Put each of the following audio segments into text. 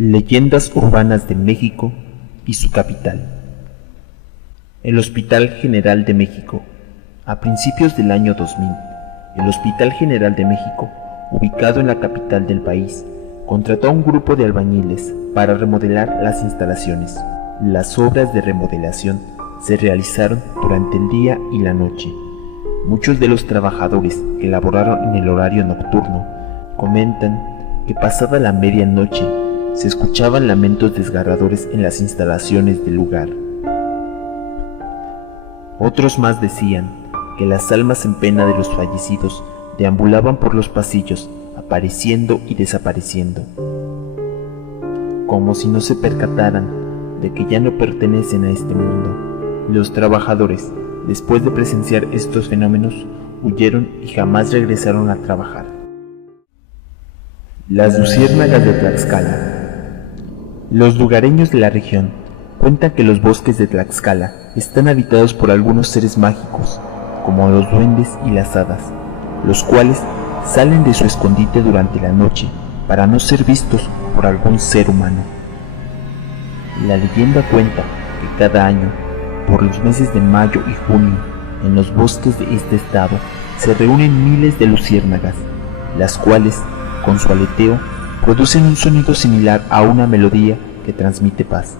Leyendas urbanas de México y su capital. El Hospital General de México. A principios del año 2000, el Hospital General de México, ubicado en la capital del país, contrató a un grupo de albañiles para remodelar las instalaciones. Las obras de remodelación se realizaron durante el día y la noche. Muchos de los trabajadores que laboraron en el horario nocturno comentan que pasada la medianoche se escuchaban lamentos desgarradores en las instalaciones del lugar. Otros más decían que las almas en pena de los fallecidos deambulaban por los pasillos, apareciendo y desapareciendo, como si no se percataran de que ya no pertenecen a este mundo. Los trabajadores, después de presenciar estos fenómenos, huyeron y jamás regresaron a trabajar. Las luciérnagas de Tlaxcala. Los lugareños de la región cuentan que los bosques de Tlaxcala están habitados por algunos seres mágicos, como los duendes y las hadas, los cuales salen de su escondite durante la noche para no ser vistos por algún ser humano. La leyenda cuenta que cada año, por los meses de mayo y junio, en los bosques de este estado se reúnen miles de luciérnagas, las cuales, con su aleteo, producen un sonido similar a una melodía que transmite paz.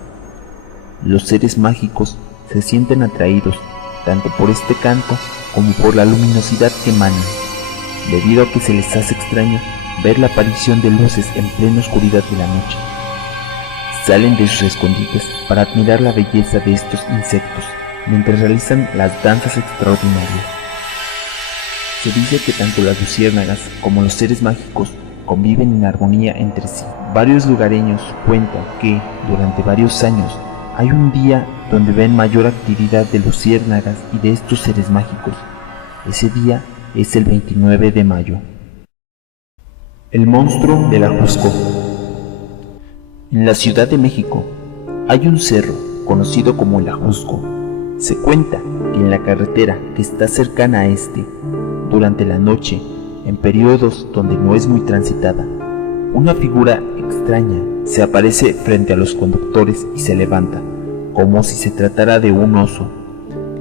Los seres mágicos se sienten atraídos tanto por este canto como por la luminosidad que emanan, debido a que se les hace extraño ver la aparición de luces en plena oscuridad de la noche. Salen de sus escondites para admirar la belleza de estos insectos mientras realizan las danzas extraordinarias. Se dice que tanto las luciérnagas como los seres mágicos conviven en armonía entre sí. Varios lugareños cuentan que, durante varios años, hay un día donde ven mayor actividad de luciérnagas y de estos seres mágicos. Ese día es el 29 de mayo. El monstruo del Ajusco. En la Ciudad de México hay un cerro conocido como el Ajusco. Se cuenta que en la carretera que está cercana a este, durante la noche, en periodos donde no es muy transitada, una figura extraña se aparece frente a los conductores y se levanta, como si se tratara de un oso.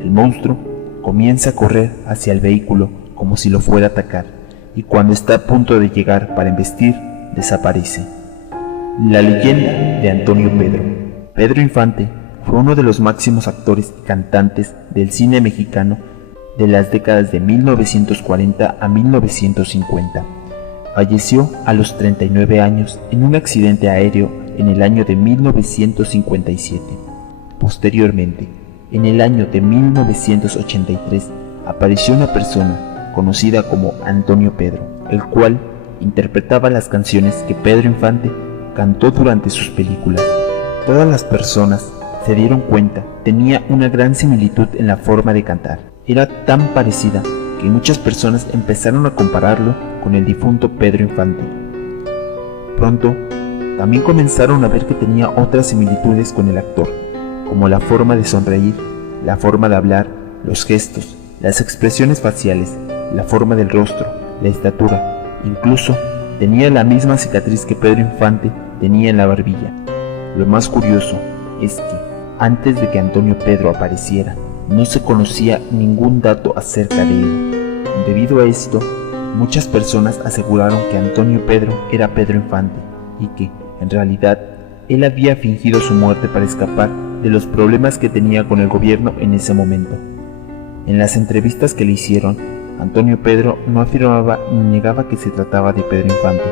El monstruo comienza a correr hacia el vehículo como si lo fuera a atacar, y cuando está a punto de llegar para embestir, desaparece. La leyenda de Antonio Pedro. Pedro Infante fue uno de los máximos actores y cantantes del cine mexicano de las décadas de 1940 a 1950. Falleció a los 39 años en un accidente aéreo en el año de 1957. Posteriormente, en el año de 1983, apareció una persona conocida como Antonio Pedro, el cual interpretaba las canciones que Pedro Infante cantó durante sus películas. Todas las personas se dieron cuenta, tenía una gran similitud en la forma de cantar. Era tan parecida que muchas personas empezaron a compararlo con el difunto Pedro Infante. Pronto, también comenzaron a ver que tenía otras similitudes con el actor, como la forma de sonreír, la forma de hablar, los gestos, las expresiones faciales, la forma del rostro, la estatura. Incluso tenía la misma cicatriz que Pedro Infante tenía en la barbilla. Lo más curioso es que, antes de que Antonio Pedro apareciera, no se conocía ningún dato acerca de él. Debido a esto, muchas personas aseguraron que Antonio Pedro era Pedro Infante y que, en realidad, él había fingido su muerte para escapar de los problemas que tenía con el gobierno en ese momento. En las entrevistas que le hicieron, Antonio Pedro no afirmaba ni negaba que se trataba de Pedro Infante.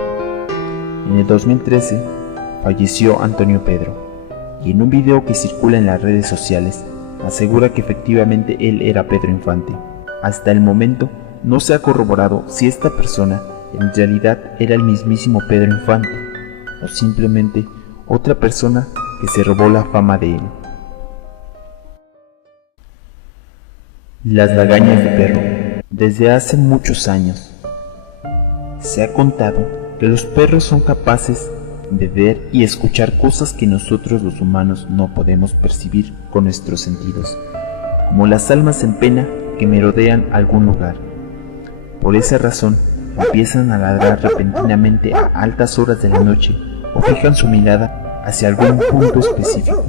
En el 2013, falleció Antonio Pedro, y en un video que circula en las redes sociales, asegura que efectivamente él era Pedro Infante. Hasta el momento no se ha corroborado si esta persona en realidad era el mismísimo Pedro Infante o simplemente otra persona que se robó la fama de él. Las lagañas de perro. Desde hace muchos años se ha contado que los perros son capaces de ver y escuchar cosas que nosotros los humanos no podemos percibir con nuestros sentidos, como las almas en pena que merodean algún lugar. Por esa razón empiezan a ladrar repentinamente a altas horas de la noche o fijan su mirada hacia algún punto específico.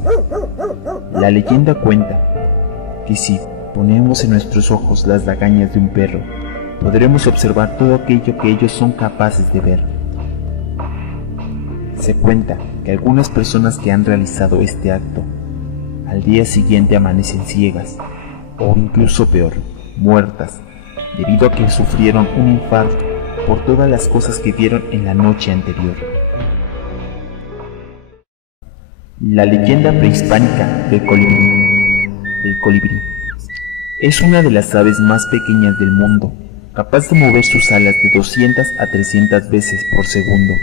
La leyenda cuenta que si ponemos en nuestros ojos las lagañas de un perro, podremos observar todo aquello que ellos son capaces de ver. Se cuenta que algunas personas que han realizado este acto, al día siguiente amanecen ciegas, o incluso peor, muertas, debido a que sufrieron un infarto por todas las cosas que vieron en la noche anterior. La leyenda prehispánica del colibrí. El colibrí es una de las aves más pequeñas del mundo, capaz de mover sus alas de 200 a 300 veces por segundo.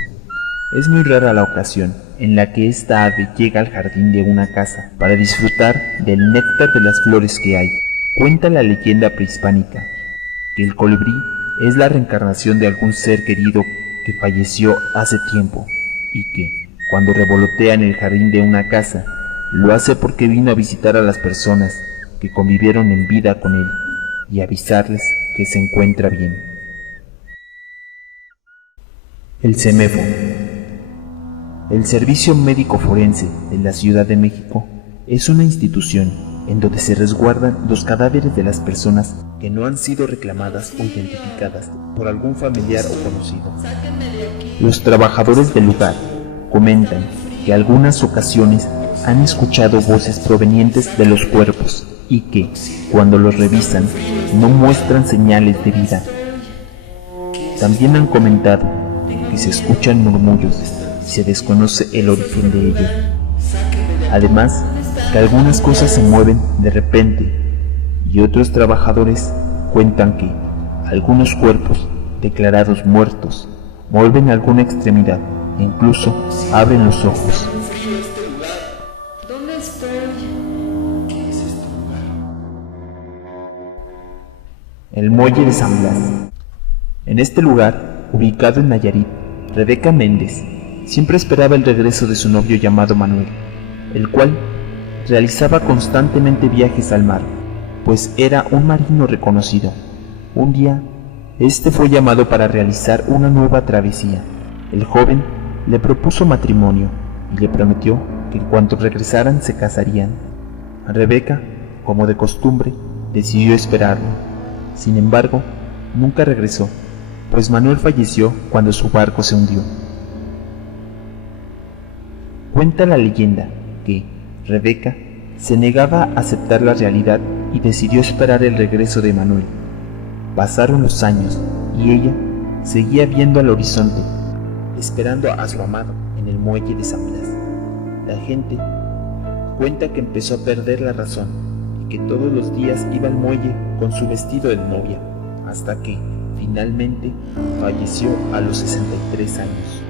Es muy rara la ocasión en la que esta ave llega al jardín de una casa para disfrutar del néctar de las flores que hay. Cuenta la leyenda prehispánica que el colibrí es la reencarnación de algún ser querido que falleció hace tiempo y que, cuando revolotea en el jardín de una casa, lo hace porque vino a visitar a las personas que convivieron en vida con él y avisarles que se encuentra bien. El CEMEFO. El Servicio Médico Forense de la Ciudad de México es una institución en donde se resguardan los cadáveres de las personas que no han sido reclamadas o identificadas por algún familiar o conocido. Los trabajadores del lugar comentan que algunas ocasiones han escuchado voces provenientes de los cuerpos y que, cuando los revisan, no muestran señales de vida. También han comentado que se escuchan murmullos y se desconoce el origen de ellos. Además, que algunas cosas se mueven de repente y otros trabajadores cuentan que algunos cuerpos declarados muertos mueven alguna extremidad e incluso abren los ojos. ¿Dónde estoy? ¿Qué es este lugar? El Muelle de San Blas. En este lugar, ubicado en Nayarit, Rebeca Méndez siempre esperaba el regreso de su novio llamado Manuel, el cual realizaba constantemente viajes al mar, pues era un marino reconocido. Un día, este fue llamado para realizar una nueva travesía. El joven le propuso matrimonio y le prometió que en cuanto regresaran se casarían. Rebeca, como de costumbre, decidió esperarlo. Sin embargo, nunca regresó, pues Manuel falleció cuando su barco se hundió. Cuenta la leyenda que Rebeca se negaba a aceptar la realidad y decidió esperar el regreso de Manuel. Pasaron los años y ella seguía viendo al horizonte, esperando a su amado en el muelle de San Blas. La gente cuenta que empezó a perder la razón y que todos los días iba al muelle con su vestido de novia, hasta que finalmente falleció a los 63 años.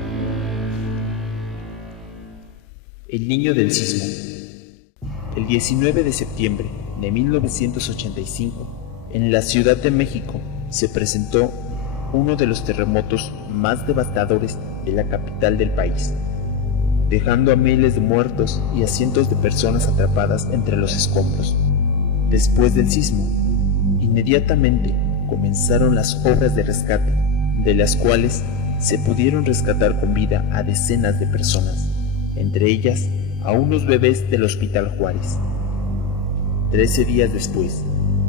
El niño del sismo. El 19 de septiembre de 1985, en la Ciudad de México, se presentó uno de los terremotos más devastadores de la capital del país, dejando a miles de muertos y a cientos de personas atrapadas entre los escombros. Después del sismo, inmediatamente comenzaron las obras de rescate, de las cuales se pudieron rescatar con vida a decenas de personas, entre ellas a unos bebés del Hospital Juárez. 13 días después,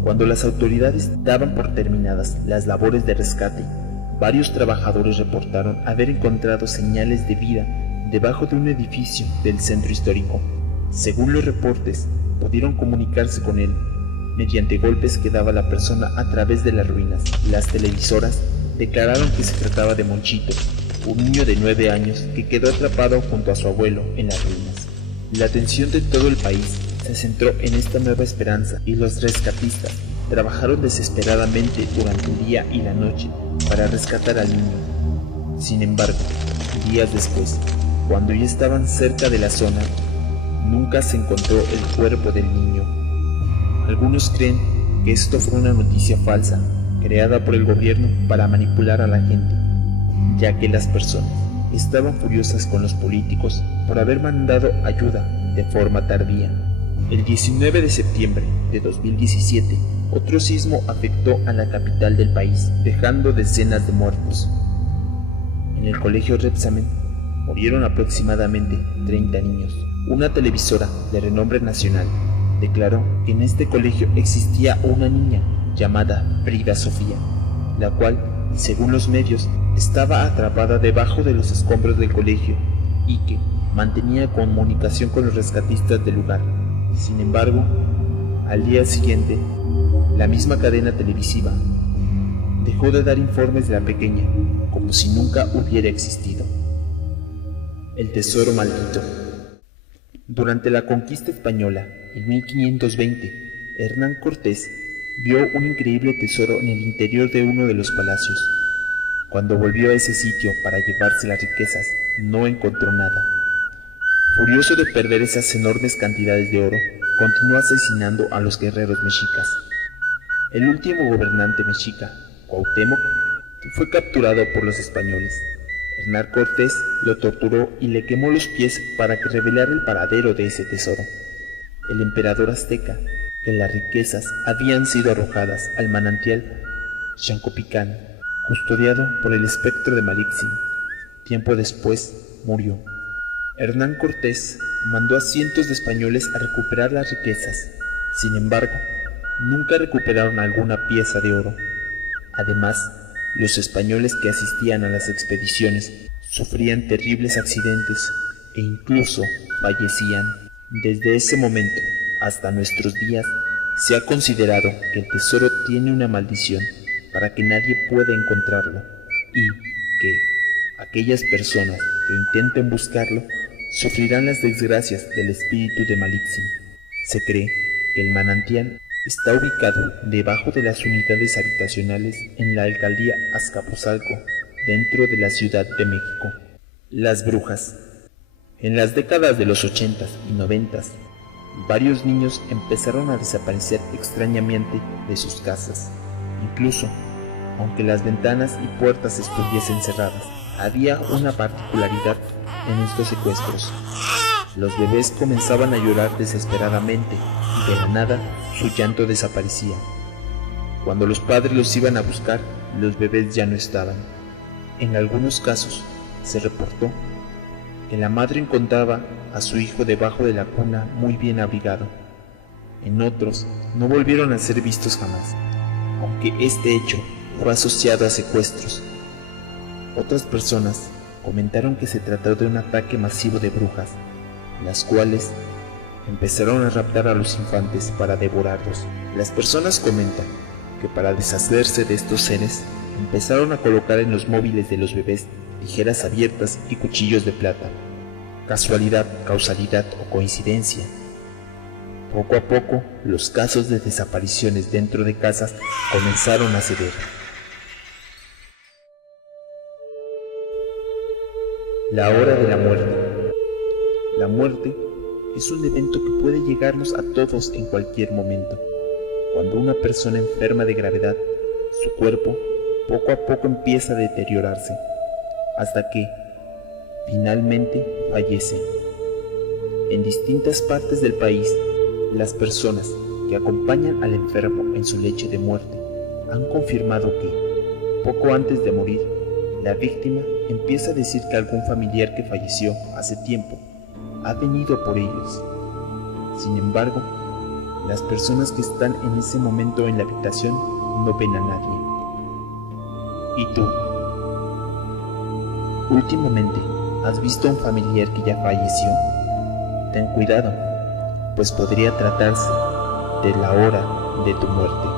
cuando las autoridades daban por terminadas las labores de rescate, varios trabajadores reportaron haber encontrado señales de vida debajo de un edificio del centro histórico. Según los reportes, pudieron comunicarse con él mediante golpes que daba la persona a través de las ruinas. Las televisoras declararon que se trataba de Monchito, un niño de 9 años que quedó atrapado junto a su abuelo en las ruinas. La atención de todo el país se centró en esta nueva esperanza y los rescatistas trabajaron desesperadamente durante el día y la noche para rescatar al niño. Sin embargo, días después, cuando ya estaban cerca de la zona, nunca se encontró el cuerpo del niño. Algunos creen que esto fue una noticia falsa, creada por el gobierno para manipular a la gente, ya que las personas estaban furiosas con los políticos por haber mandado ayuda de forma tardía. El 19 de septiembre de 2017, otro sismo afectó a la capital del país, dejando decenas de muertos. En el colegio Repsamen murieron aproximadamente 30 niños. Una televisora de renombre nacional declaró que en este colegio existía una niña llamada Frida Sofía, la cual, según los medios, estaba atrapada debajo de los escombros del colegio y que mantenía comunicación con los rescatistas del lugar. Sin embargo, al día siguiente, la misma cadena televisiva dejó de dar informes de la pequeña, como si nunca hubiera existido. El tesoro maldito. Durante la conquista española, en 1520, Hernán Cortés vio un increíble tesoro en el interior de uno de los palacios. Cuando volvió a ese sitio para llevarse las riquezas, no encontró nada. Furioso de perder esas enormes cantidades de oro, continuó asesinando a los guerreros mexicas. El último gobernante mexica, Cuauhtémoc, fue capturado por los españoles. Hernán Cortés lo torturó y le quemó los pies para que revelara el paradero de ese tesoro. El emperador azteca, que las riquezas habían sido arrojadas al manantial Chancopicán, custodiado por el espectro de Malixin, tiempo después murió. Hernán Cortés mandó a cientos de españoles a recuperar las riquezas. Sin embargo, nunca recuperaron alguna pieza de oro. Además, los españoles que asistían a las expediciones sufrían terribles accidentes e incluso fallecían. Desde ese momento hasta nuestros días se ha considerado que el tesoro tiene una maldición para que nadie pueda encontrarlo y que aquellas personas que intenten buscarlo sufrirán las desgracias del espíritu de Malixin. Se cree que el manantial está ubicado debajo de las unidades habitacionales en la alcaldía Azcapotzalco, dentro de la Ciudad de México. Las brujas. En las décadas de los 80s y 90s, varios niños empezaron a desaparecer extrañamente de sus casas. Incluso, aunque las ventanas y puertas estuviesen cerradas, había una particularidad en estos secuestros. Los bebés comenzaban a llorar desesperadamente y de la nada su llanto desaparecía. Cuando los padres los iban a buscar, los bebés ya no estaban. En algunos casos se reportó que la madre encontraba a su hijo debajo de la cuna muy bien abrigado. En otros no volvieron a ser vistos jamás, aunque este hecho fue asociado a secuestros. Otras personas comentaron que se trató de un ataque masivo de brujas, las cuales empezaron a raptar a los infantes para devorarlos. Las personas comentan que para deshacerse de estos seres, empezaron a colocar en los móviles de los bebés tijeras abiertas y cuchillos de plata. Casualidad, causalidad o coincidencia. Poco a poco, los casos de desapariciones dentro de casas comenzaron a ceder. La hora de la muerte. La muerte es un evento que puede llegarnos a todos en cualquier momento. Cuando una persona enferma de gravedad, su cuerpo poco a poco empieza a deteriorarse, hasta que, finalmente, fallece. En distintas partes del país, las personas que acompañan al enfermo en su lecho de muerte han confirmado que, poco antes de morir, la víctima empieza a decir que algún familiar que falleció hace tiempo ha venido por ellos. Sin embargo, las personas que están en ese momento en la habitación no ven a nadie. ¿Y tú? Últimamente, ¿has visto a un familiar que ya falleció? Ten cuidado, pues podría tratarse de la hora de tu muerte.